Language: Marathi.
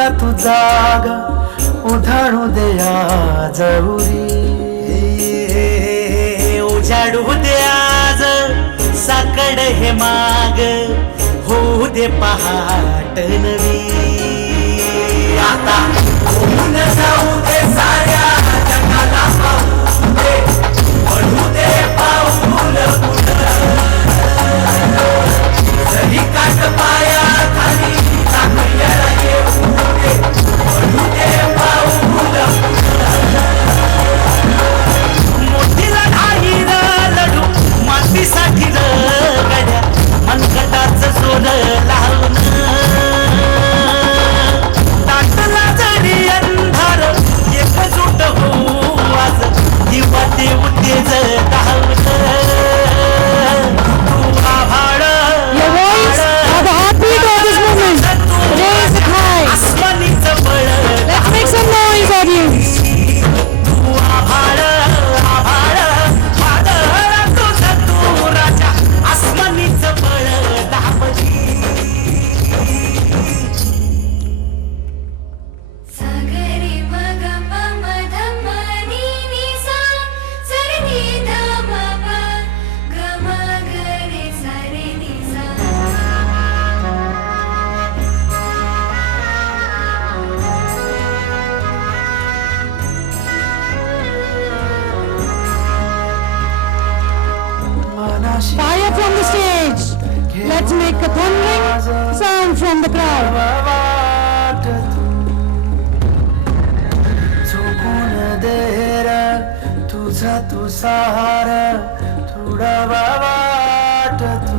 मला तू जाग उधाणू दे आज उरी, उजाडू दे आज साकड हे माग, होऊ दे पहाट नवी. आता होऊन जाऊ दे साऱ्या जगाला पाहू दे, पडू दे पाऊल पुढं, जरी काट पाया खाली टाकलेला येऊ दे, पडू दे पाऊल पुढं. मोठीला नाही र लढू मातीसाठी र गड्या, मनगटाचं सोन लावून ताटला जरी अंधार एकजूट होऊ आज, दिवा देऊ तेज धावून. तू आभाळ आसमानीचं बळ, Let's make some noise, audience. तू आभाळ आभाळ वादळ तुझं तू राजा, आसमानीचं बळ दाबली. सागरे मग पम धम नी नी सा, सरे धम प ग म ग रे सा रे नी सा. मनाशी Fire from the stage. Let's make a thundering sound from the crowd. वाट तू चुकून दे र तुझा तू सार, थोडा वाट तू